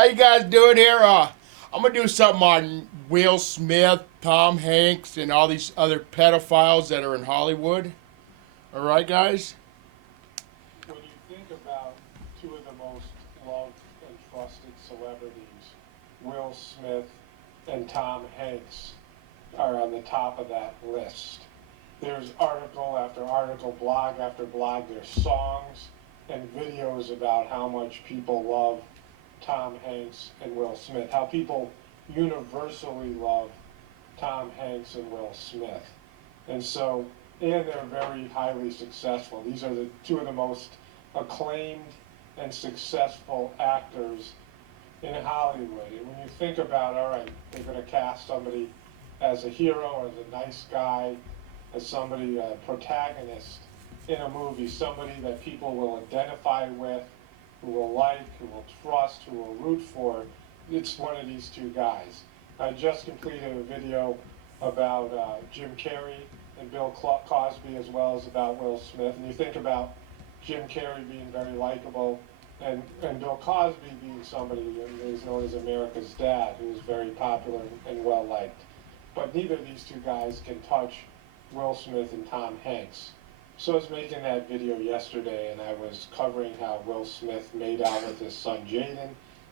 How you guys doing here? I'm gonna do something on Will Smith, Tom Hanks, and all these other pedophiles that are in Hollywood. All right, guys. When you think about two of the most loved and trusted celebrities, Will Smith and Tom Hanks are on the top of that list. There's article after article, blog after blog, there's songs and videos about how much people love Tom Hanks and Will Smith, how people universally love Tom Hanks and Will Smith. And so, and they're very highly successful. These are the two of the most acclaimed and successful actors in Hollywood. And when you think about, all right, they're going to cast somebody as a hero, as a nice guy, as somebody, a protagonist in a movie, somebody that people will identify with, who will like, who will trust, who will root for, it's one of these two guys. I just completed a video about Jim Carrey and Bill Cosby, as well as about Will Smith. And you think about Jim Carrey being very likable, and Bill Cosby being somebody who is known as America's dad, who is very popular and well liked. But neither of these two guys can touch Will Smith and Tom Hanks. So I was making that video yesterday, and I was covering how Will Smith made out with his son Jaden.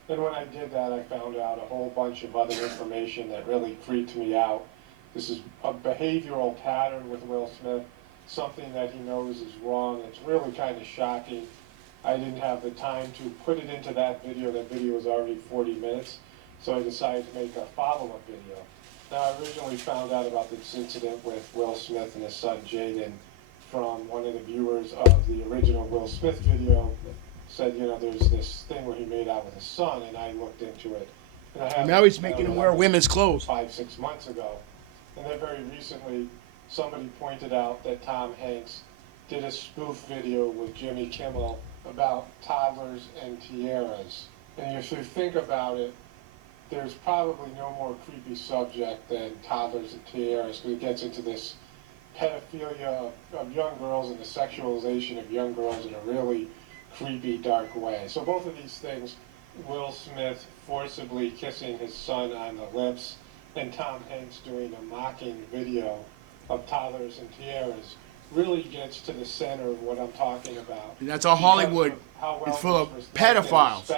And when I did that, I found out a whole bunch of other information that really freaked me out. This is a behavioral pattern with Will Smith, something that he knows is wrong. It's really kind of shocking. I didn't have the time to put it into that video. That video was already 40 minutes, so I decided to make a follow-up video. Now, I originally found out about this incident with Will Smith and his son Jaden from one of the viewers of the original Will Smith video. Said, you know, there's this thing where he made out with his son, and I looked into it. And now he's making him wear women's clothes. 5-6 months ago. And then very recently, somebody pointed out that Tom Hanks did a spoof video with Jimmy Kimmel about toddlers and tiaras. And if you think about it, there's probably no more creepy subject than toddlers and tiaras, because it gets into this pedophilia of young girls and the sexualization of young girls in a really creepy, dark way. So both of these things, Will Smith forcibly kissing his son on the lips, and Tom Hanks doing a mocking video of toddlers and tiaras, really gets to the center of what I'm talking about. And that's all Hollywood. It's full of pedophiles.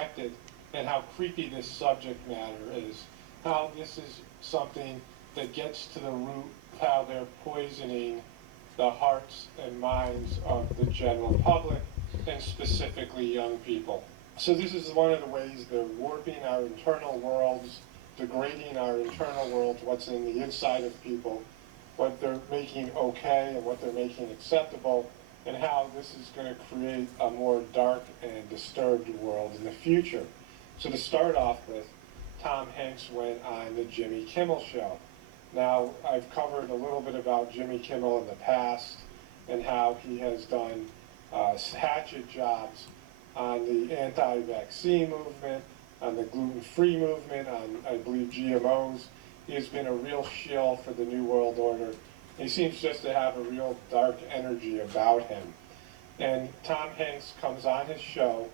And how creepy this subject matter is. How this is something that gets to the root of how they're poisoning the hearts and minds of the general public, and specifically young people. So this is one of the ways they're warping our internal worlds, degrading our internal worlds, what's in the inside of people, what they're making okay and what they're making acceptable, and how this is going to create a more dark and disturbed world in the future. So to start off with, Tom Hanks went on the Jimmy Kimmel Show. Now, I've covered a little bit about Jimmy Kimmel in the past and how he has done hatchet jobs on the anti-vaccine movement, on the gluten-free movement, on, I believe, GMOs. He has been a real shill for the New World Order. He seems just to have a real dark energy about him. And Tom Hanks comes on his show,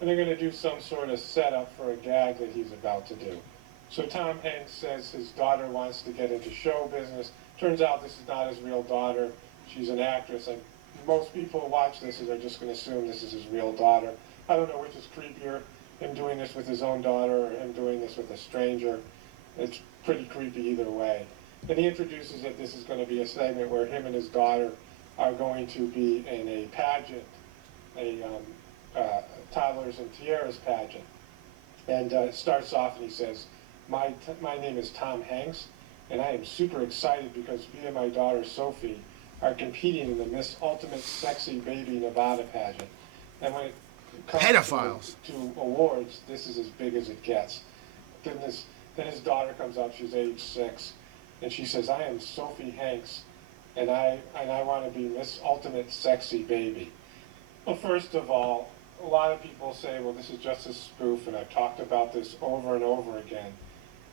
and they're going to do some sort of setup for a gag that he's about to do. So Tom Hanks says his daughter wants to get into show business. Turns out this is not his real daughter. She's an actress. And most people who watch this are just going to assume this is his real daughter. I don't know which is creepier, him doing this with his own daughter or him doing this with a stranger. It's pretty creepy either way. And he introduces that this is going to be a segment where him and his daughter are going to be in a pageant, a toddlers and tiaras pageant. And it starts off and he says, my name is Tom Hanks, and I am super excited because me and my daughter Sophie are competing in the Miss Ultimate Sexy Baby Nevada pageant. And when it comes Pedophiles. to awards, this is as big as it gets. Then his daughter comes up, she's age 6, and she says, I am Sophie Hanks, and I want to be Miss Ultimate Sexy Baby. Well, first of all, a lot of people say, well, this is just a spoof, and I've talked about this over and over again.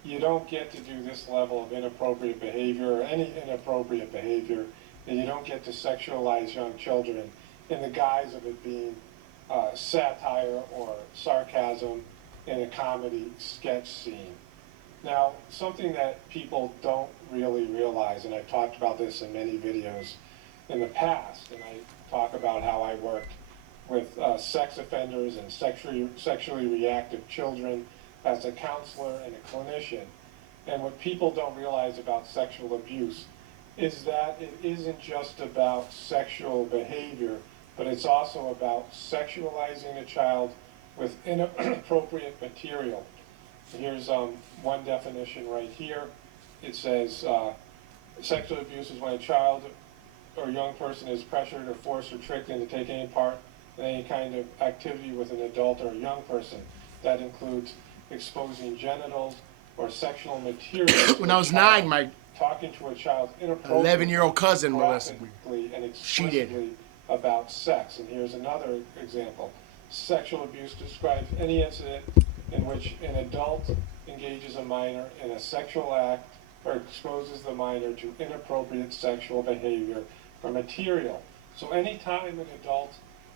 You don't get to do this level of inappropriate behavior or any inappropriate behavior, and you don't get to sexualize young children in the guise of it being satire or sarcasm in a comedy sketch scene. Now, something that people don't really realize, and I've talked about this in many videos in the past, and I talk about how I worked with sex offenders and sexually reactive children as a counselor and a clinician. And what people don't realize about sexual abuse is that it isn't just about sexual behavior, but it's also about sexualizing a child with inappropriate material. Here's one definition right here. It says sexual abuse is when a child or young person is pressured or forced or tricked into taking any part in any kind of activity with an adult or a young person. That includes exposing genitals or sexual material. When I was 9, my talking to a child inappropriately, 11-year-old cousin molested me. And She did. explicitly about sex. And here's another example. Sexual abuse describes any incident in which an adult engages a minor in a sexual act or exposes the minor to inappropriate sexual behavior or material. So anytime an adult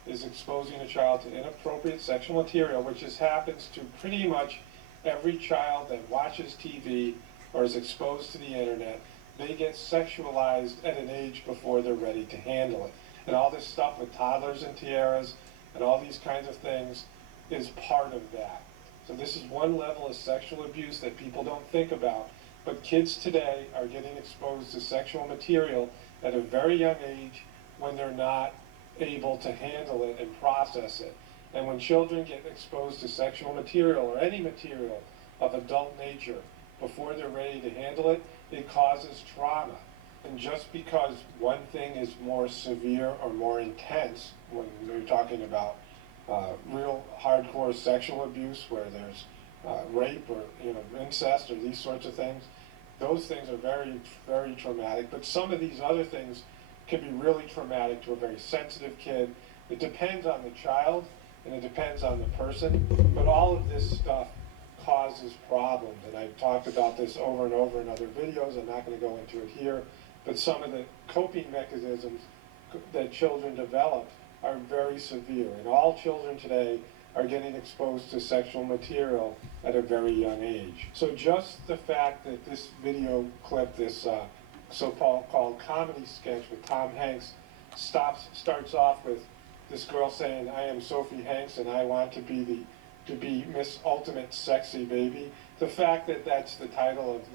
is exposing a child to inappropriate sexual material, which happens to pretty much every child that watches TV or is exposed to the internet, they get sexualized at an age before they're ready to handle it. And all this stuff with toddlers and tiaras and all these kinds of things is part of that. So this is one level of sexual abuse that people don't think about. But kids today are getting exposed to sexual material at a very young age when they're not able to handle it and process it. And when children get exposed to sexual material or any material of adult nature before they're ready to handle it, it causes trauma. And just because one thing is more severe or more intense, when we're talking about real hardcore sexual abuse where there's rape or incest or these sorts of things, those things are very, very traumatic. But some of these other things can be really traumatic to a very sensitive kid. It depends on the child and it depends on the person, but all of this stuff causes problems. And I've talked about this over and over in other videos. I'm not going to go into it here, but some of the coping mechanisms that children develop are very severe. And all children today are getting exposed to sexual material at a very young age. So just the fact that this video clip, this so-called comedy sketch with Tom Hanks, starts off with this girl saying, "I am Sophie Hanks and I want to be Miss Ultimate Sexy Baby." The fact that that's the title of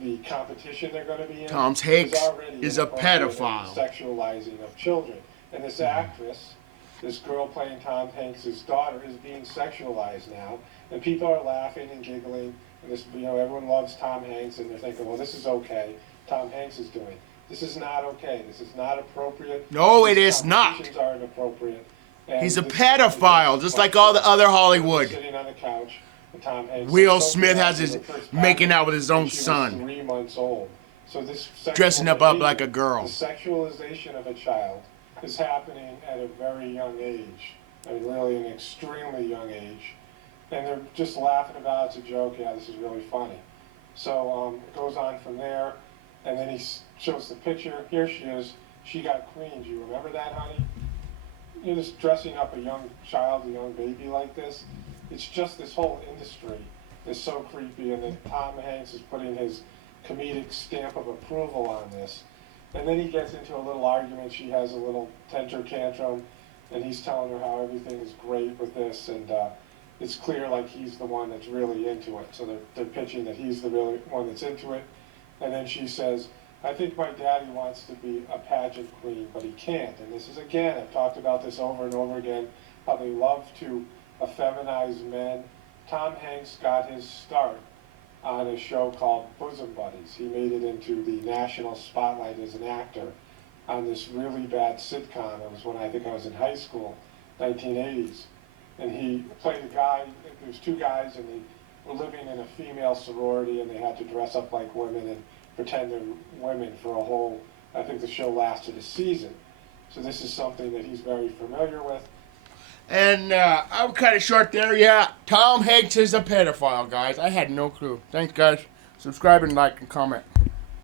the competition they're going to be in, Tom Hanks already is a pedophile. Sexualizing of children. And this actress, this girl playing Tom Hanks' daughter, is being sexualized now, and people are laughing and giggling. And this, everyone loves Tom Hanks, and they're thinking, well, this is okay. Tom Hanks is doing. This is not okay. This is not appropriate. No, it These is not. competitions aren't appropriate. And He's a this- pedophile, just like all the other Hollywood. Sitting on the couch, and Tom Hanks. Will Sophie Smith Hanks has was his the first making pageant out with his when own she was son, 3 months old. So this sexual dressing up behavior, like a girl. the sexualization of a child is happening at a very young age. I mean, really an extremely young age. And they're just laughing about it. It's a joke. Yeah, this is really funny. So it goes on from there. And then he shows the picture. Here she is. She got queen. Do you remember that, honey? You're just dressing up a young child, a young baby like this. It's just this whole industry is so creepy. And then Tom Hanks is putting his comedic stamp of approval on this. And then he gets into a little argument. She has a little temper tantrum, and he's telling her how everything is great with this, and it's clear like he's the one that's really into it. So they're pitching that he's the really one that's into it. And then she says, "I think my daddy wants to be a pageant queen, but he can't." And this is, again, I've talked about this over and over again, how they love to effeminize men. Tom Hanks got his start on a show called Bosom Buddies. He made it into the national spotlight as an actor on this really bad sitcom. It was when I think I was in high school, 1980s. And he played a guy, there was 2 guys, and they were living in a female sorority, and they had to dress up like women and pretend they're women for a whole, I think the show lasted a season. So this is something that he's very familiar with. And I'm kind of short there. Yeah, Tom Hanks is a pedophile, guys. I had no clue. Thanks, guys. Subscribe and like and comment.